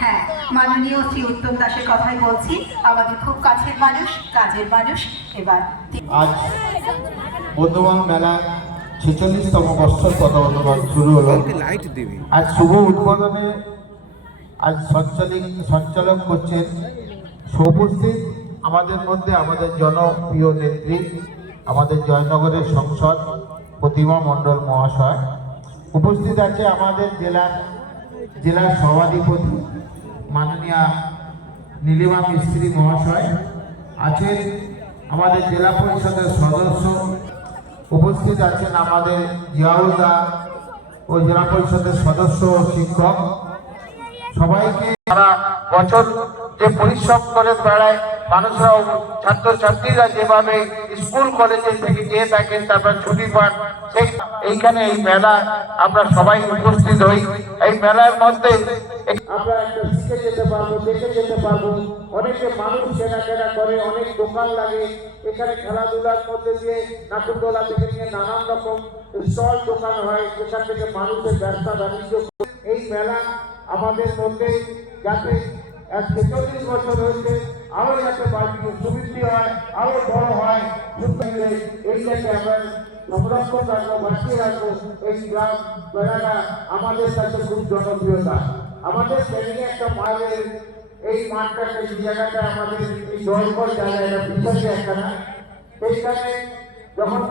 হ্যাঁ মাননীয় শ্রী উত্তম দাসের কথাই বলছি আমাদের খুব কাছের মানুষ কাজের মানুষ এবার আজ বর্ধমান মেলা ছেচল্লিশতম বৎসর পদবন্ধন শুরু হলো। আজ শুভ উদ্বোধনে আজ সঞ্চালিক সঞ্চালক করছেন উপস্থিত আমাদের মধ্যে আমাদের জনপ্রিয় নেত্রী আমাদের জয়নগরের সংসদ প্রতিমা মণ্ডল মহাশয়। উপস্থিত আছে আমাদের জেলার জেলার সভাধিপতি মাননীয়া নীলিমা মিস্ত্রি মহাশয়, আছেন আমাদের জেলা পরিষদের সদস্য উপস্থিত আছেন আমাদের জিয়াউলদা ও জেলা পরিষদের সদস্য ও শিক্ষক। সবাইকে সারা বছর যে পরিশ্রম করে বেড়ায়, মানুষরাও ছাত্রছাত্রীরা যেভাবে স্কুল কলেজে থেকে যেয়ে থাকেন, তারপর ছুটি পান, সেই এইখানে এই মেলা আমরা সবাই উপস্থিত হই। এই মেলার মধ্যে আমরা একটা যেতে দেখে যেতে অনেকে মানুষ করে, অনেক দোকান লাগে। এখানে খেলাধুলার মধ্যে দিয়ে থেকে নানান রকম স্টল দোকান হয়, যেখান থেকে মানুষের ব্যবসা এই মেলা আমাদের মধ্যে যাতে এক ছেচল্লিশ বছর হয়েছে আরও যাতে বাড়িতে সুবৃদ্ধি হয়, আরও বড় হয়। এইটাকে আমরা সংরক্ষণ রাখব, বাঁচিয়ে রাখব। এই গ্রাম মেলাটা আমাদের কাছে খুব জনপ্রিয়তা। আমাদের ট্রেনিংয়ে একটা মাঠের এই মাঠটাকে এই জায়গাটা আমাদের এই জলকর জায়গা, এটা বিশাল একটা না। সেইখানে যখন